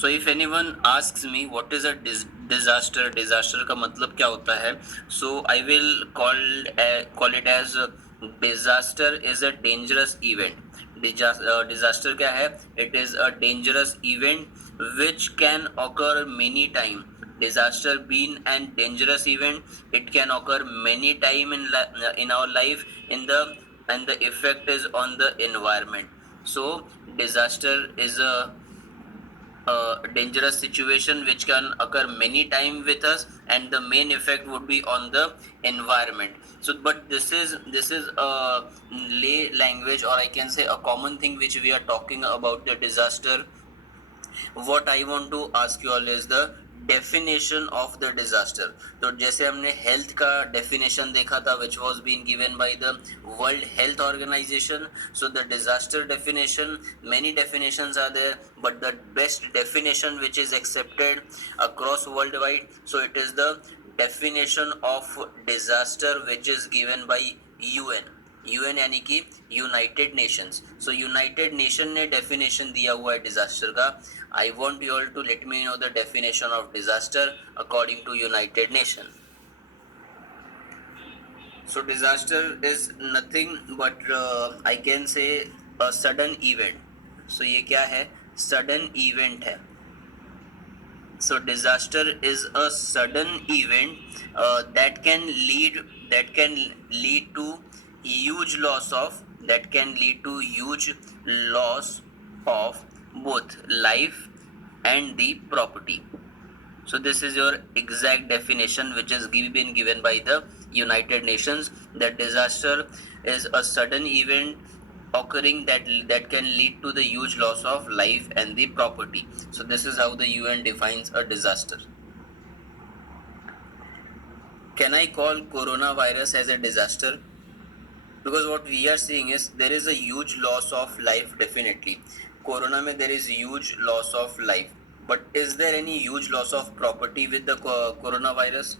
So if anyone asks me what is a disaster, disaster का मतलब क्या होता है, so I will call it as disaster is a dangerous event. Disaster क्या है? It is a dangerous event which can occur many time. Disaster being an dangerous event, it can occur many time in our life, in the and the effect is on the environment. So disaster is a dangerous situation which can occur many time with us, and the main effect would be on the environment. So but this is a lay language, or I can say a common thing which we are talking about the disaster. What I want to ask you all is the definition of the disaster. तो जैसे हमने health का definition देखा था which was being given by the World Health Organization. So the disaster definition, many definitions are there, but the best definition which is accepted across worldwide, so it is the definition of disaster which is given by UN. UN यानी कि United Nations. So United Nation ने definition दिया हुआ है disaster का. I want you all to let me know the definition of disaster according to United Nation. So disaster is nothing but I can say a sudden event. So ये क्या है? Sudden event है. So disaster is a sudden event that can lead to huge loss of of both life and the property. So this is your exact definition which is been given by the United Nations, that disaster is a sudden event occurring that can lead to the huge loss of life and the property. So this is how the UN defines a disaster. Can I call coronavirus as a disaster? Because what we are seeing is there is a huge loss of life. Definitely corona mein there is huge loss of life, but is there any huge loss of property with the coronavirus?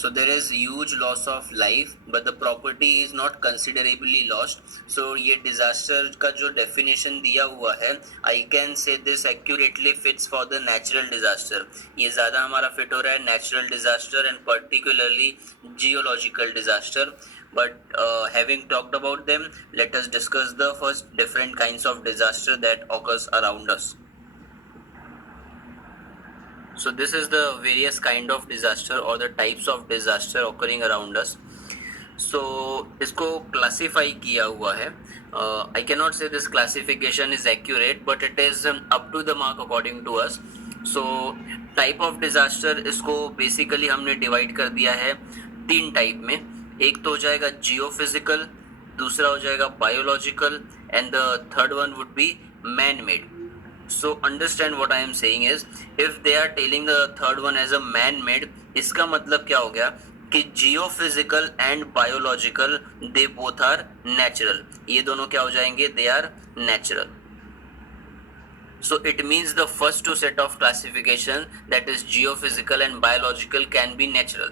So there is huge loss of life, but the property is not considerably lost. So ये disaster का जो definition दिया हुआ है, I can say this accurately fits for the natural disaster. ये ज़्यादा हमारा fit हो रहा है natural disaster and particularly geological disaster. But having talked about them, let us discuss the first different kinds of disaster that occurs around us. So this is the various kind of disaster or the types of disaster occurring around us. So इसको classify किया हुआ है. I cannot say this classification is accurate, but it is up to the mark according to us. So type of disaster इसको basically हमने divide कर दिया है 3 type में. एक तो हो जाएगा जियोफिजिकल, दूसरा हो जाएगा biological, and the third one would be man made. So understand what I am saying is, if they are telling the third one as a man-made, इसका मतलब क्या हो गया कि geophysical and biological they both are natural. ये दोनों क्या हो जाएंगे? They are natural. So it means the first two set of classification, that is geophysical and biological, can be natural,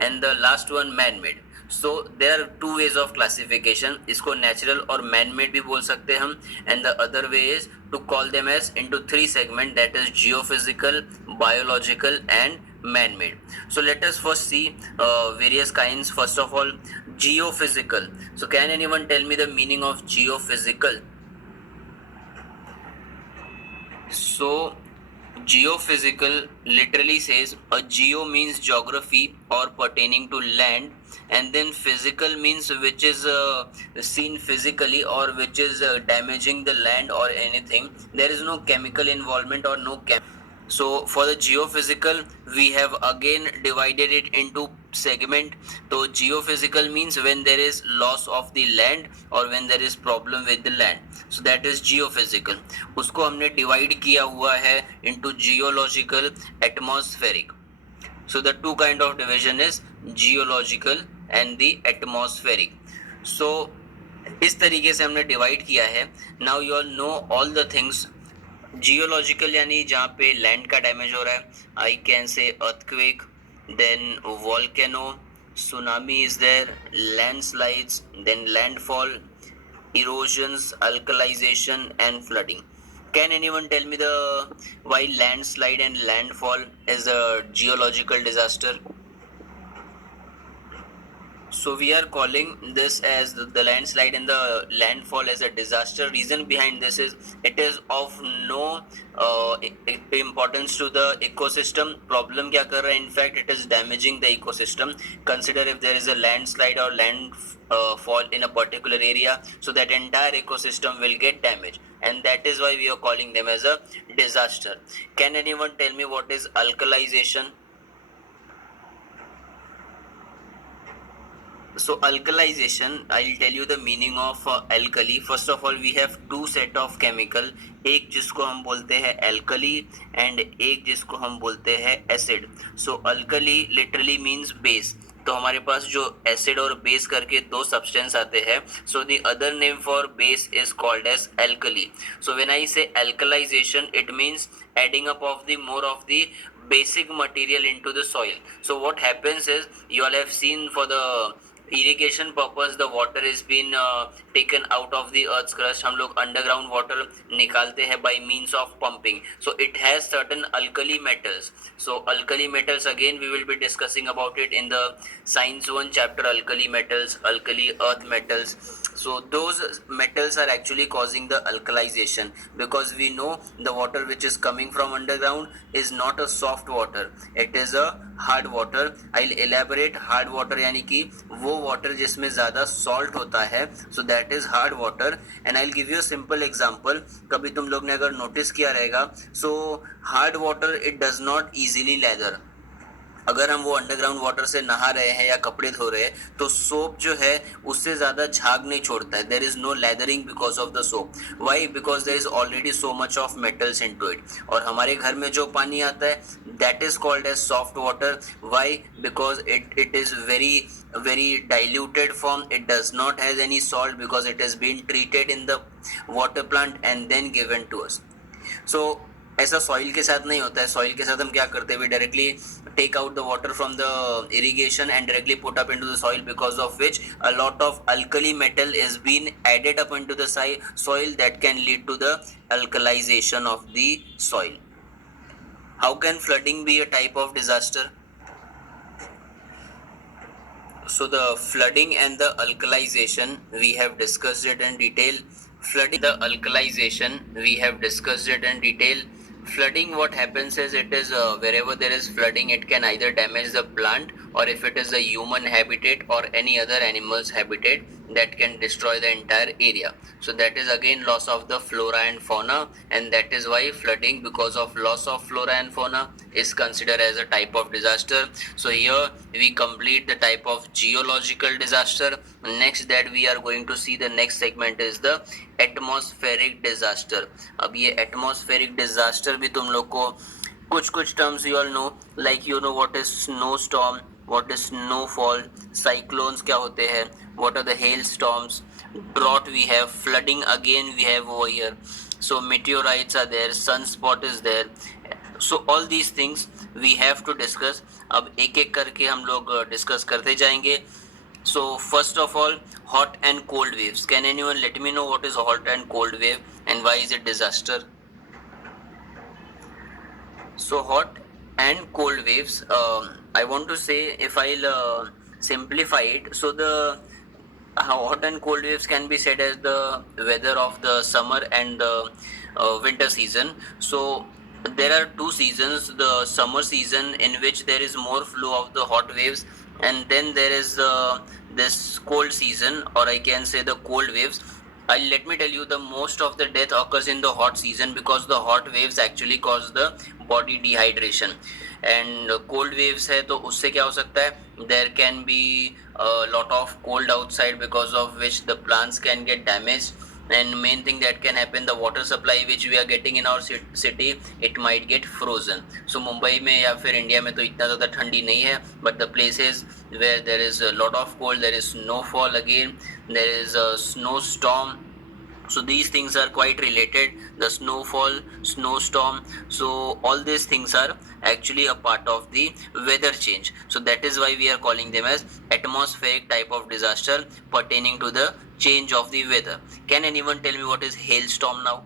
and the last one man-made. So there are two ways of classification. इसको natural और man-made भी बोल सकते हैं हम, and the other way is to call them as into 3 segment, that is geophysical, biological and man-made. So let us first see various kinds. First of all, geophysical. So can anyone tell me the meaning of geophysical? So geophysical literally says, a geo means geography or pertaining to land, and then physical means which is seen physically or which is damaging the land or anything. There is no chemical involvement or no So for the geophysical, we have again divided it into segment. So geophysical means when there is loss of the land or when there is problem with the land. So that is geophysical. उसको हमने divide किया हुआ है into geological, atmospheric. So the two kind of division is geological and the atmospheric. So इस तरीके से हमने divide किया है. Now you all know all the things. Geological यानी जहाँ पे लैंड का डैमेज हो रहा है. I can say earthquake, then volcano, tsunami is there, landslides, then landfall, erosions, alkalization, and flooding. Can anyone tell me the why landslide and landfall is a geological disaster? So we are calling this as the landslide and the landfall as a disaster. Reason behind this is it is of no importance to the ecosystem. Problem क्या कर रहा है? In fact, it is damaging the ecosystem. Consider if there is a landslide or land fall in a particular area, so that entire ecosystem will get damaged, and that is why we are calling them as a disaster. Can anyone tell me what is alkalization? So alkalization, I'll tell you the meaning of alkali. First of all, we have two set of chemical, एक जिसको हम बोलते हैं alkali and एक जिसको हम बोलते हैं acid. So alkali literally means base. तो हमारे पास जो एसिड और बेस करके दो सब्सटेंस आते हैं, so the other name for base is called as alkali. So when I say alkalization, it means adding up of the more of the basic material into the soil. So what happens is, you all have seen for the irrigation purpose the water is been taken out of the earth's crust. हम लोग underground water निकालते हैं by means of pumping. So it has certain alkali metals. So alkali metals, again we will be discussing about it in the science 1 chapter, alkali metals, alkali earth metals. So those metals are actually causing the alkalization, because we know the water which is coming from underground is not a soft water, it is a hard water. I'll elaborate. hard water यानी कि वो water जिसमें ज़्यादा salt होता है, so that is hard water. and I'll give you a simple example. कभी तुम लोग ने अगर notice किया रहेगा, so hard water it does not easily lather. अगर हम वो अंडरग्राउंड वाटर से नहा रहे हैं या कपड़े धो रहे हैं, तो सोप जो है उससे ज़्यादा झाग नहीं छोड़ता है. There is no lathering because of the soap. Why? Because there is already so much of metals into it. और हमारे घर में जो पानी आता है, that is called as soft water. Why? Because it is very diluted form. It does not has any salt because it has been treated in the water plant and then given to us. So ऐसा soil के साथ नहीं होता है. Soil के साथ हम क्या करते हैं? We directly take out the water from the irrigation and directly put up into the soil, because of which a lot of alkali metal is being added up into the soil that can lead to the alkalization of the soil. How can flooding be a type of disaster? So the flooding and the alkalization, we have discussed it in detail. Flooding, the alkalization, we have discussed it in detail. Flooding, what happens is, it is wherever there is flooding, it can either damage the plant, or if it is a human habitat or any other animal's habitat, that can destroy the entire area. So that is again loss of the flora and fauna, and that is why flooding, because of loss of flora and fauna, is considered as a type of disaster. So here we complete the type of geological disaster. Next that we are going to see, the next segment is the atmospheric disaster. अब ये atmospheric disaster भी तुम लोग को कुछ terms you all know, like you know what is snow storm, what is snowfall, cyclones क्या होते हैं, what are the hail storms, drought we have, flooding again we have over here, so meteorites are there, sunspot is there. So all these things we have to discuss. अब एक एक करके हम लोग discuss करते जाएंगे. So first of all, hot and cold waves. Can anyone let me know what is hot and cold wave and why is it disaster? So hot and cold waves, I want to say, if I'll simplify it, so the hot and cold waves can be said as the weather of the summer and the winter season. So there are two seasons: the summer season, in which there is more flow of the hot waves, and then there is this cold season, or I can say the cold waves. Let me tell you, the most of the death occurs in the hot season, because the hot waves actually cause the body dehydration. And cold waves है तो उससे क्या हो सकता है? There can be a lot of cold outside, because of which the plants can get damaged. And main thing that can happen, the water supply which we are getting in our city, it might get frozen. So Mumbai में या फिर India में तो इतना ज़्यादा ठंडी नहीं है, but the places where there is a lot of cold, there is snowfall again, there is a snowstorm, So these things are quite related, the snowfall, snowstorm. So all these things are actually a part of the weather change. So that is why we are calling them as atmospheric type of disaster pertaining to the change of the weather. Can anyone tell me what is hailstorm now?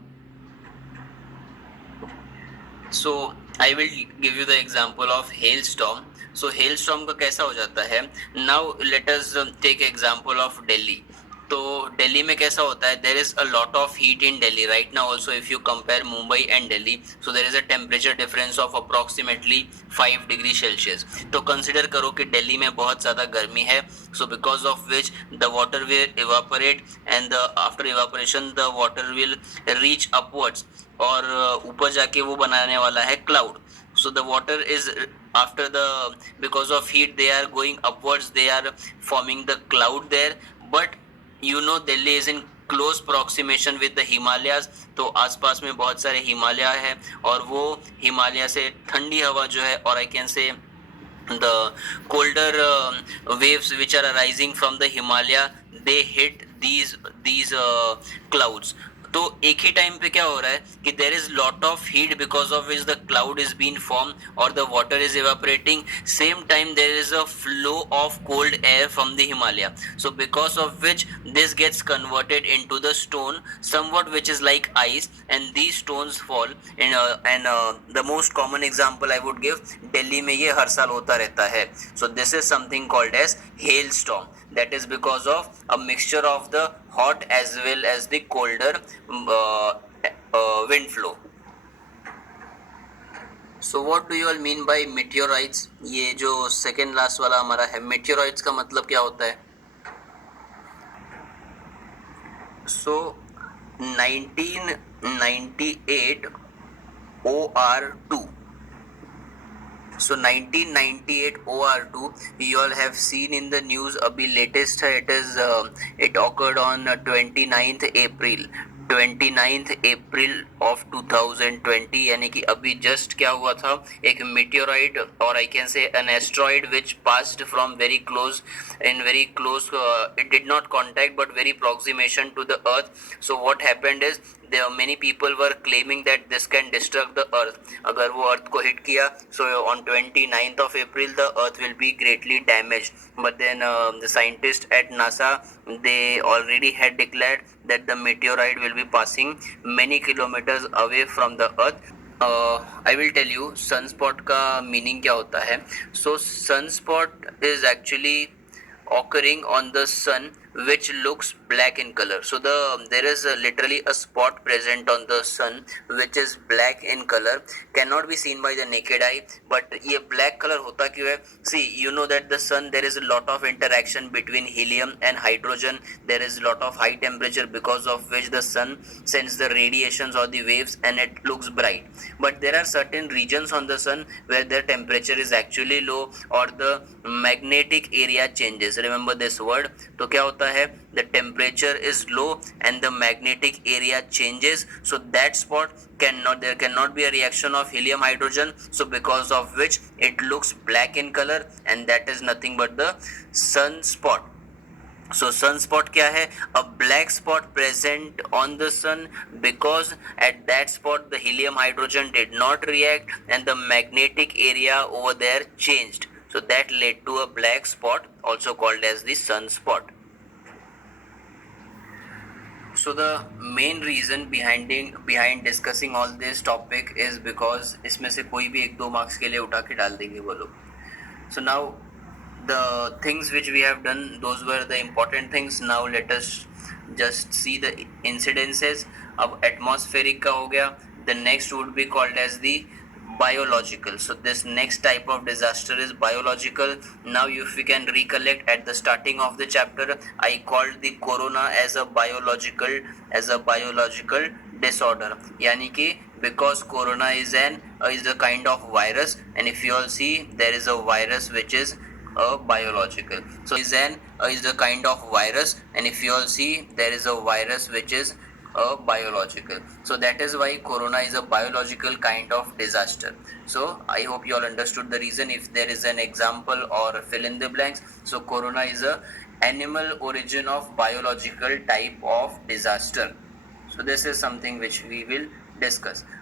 So I will give you the example of hailstorm. So hailstorm का कैसा हो जाता है? Now let us take example of Delhi. तो दिल्ली में कैसा होता है? देर is a lot of heat in Delhi right now also. If you compare Mumbai and Delhi, so there is a temperature difference of approximately 5 degree Celsius. तो कंसिडर करो कि दिल्ली में बहुत ज्यादा गर्मी है. सो because of which the water will evaporate and after evaporation the water will reach upwards, और ऊपर जाके वो बनाने वाला है cloud. So the water is after the, because of heat they are going upwards, they are forming the cloud there. But you know Delhi is in close proximation with the Himalayas. तो आसपास में बहुत सारे हिमालय है, और वो हिमालय से ठंडी हवा जो है, और I can say the colder waves which are arising from the Himalaya, they hit these clouds. तो एक ही टाइम पे क्या हो रहा है कि there is lot of heat because of which the cloud is been form और the water is evaporating. Same time there is a flow of cold air from the Himalaya. So because of which this gets converted into the stone somewhat which is like ice, and these stones fall in and the most common example I would give, Delhi में ये हर साल होता रहता है. So this is something called as hailstorm. That is because of a mixture of the hot as well as the colder wind flow. So what do you all mean by meteorites? ये जो second last वाला हमारा है, meteorites का मतलब क्या होता है? So 1998 OR2. So 1998 OR2, you all have seen in the news. अभी latest है, it occurred on 29th April. 29th April of 2020, यानी कि अभी जस्ट क्या हुआ था, एक meteorite or I can say an asteroid which passed from very close, it did not contact but very proximation to the earth. So what happened is there many people were claiming that this can destruct the earth. अगर वो अर्थ को hit किया, so on 29th of April the earth will be greatly damaged. But then the scientists at NASA, they already had declared that the meteorite will be passing many kilometers away from the earth. I will tell you sunspot का meaning क्या होता है. So sunspot is actually occurring on the sun which looks black in color. So there is literally a spot present on the sun which is black in color, cannot be seen by the naked eye. But ये black color होता क्यों है? See, you know that the sun, there is a lot of interaction between helium and hydrogen. There is a lot of high temperature because of which the sun sends the radiations or the waves and it looks bright. But there are certain regions on the sun where their temperature is actually low or the magnetic area changes. Remember this word. तो क्या होता है, the temperature is low and the magnetic area changes. So that spot there cannot be a reaction of helium hydrogen, so because of which it looks black in color, and that is nothing but the sunspot. So sunspot क्या है? A black spot present on the sun because at that spot the helium hydrogen did not react and the magnetic area over there changed. So that led to a black spot, also called as the sunspot. So the main reason behind discussing all this topic is because इसमें से कोई भी 1-2 marks के लिए उठा के डाल देंगे वो लोग. So now the things which we have done, those were the important things. Now let us just see the incidences. अब atmospheric का हो गया. The next would be called as the biological. So this next type of disaster is biological. Now if we can recollect at the starting of the chapter, I called the corona as a biological disorder. Yani ki because corona is a kind of virus, and if you all see, there is a virus which is a biological. So is a kind of virus, and if you all see, there is a virus which is a biological. So that is why corona is a biological kind of disaster. So I hope you all understood the reason. If there is an example or fill in the blanks, so corona is a animal origin of biological type of disaster. So this is something which we will discuss.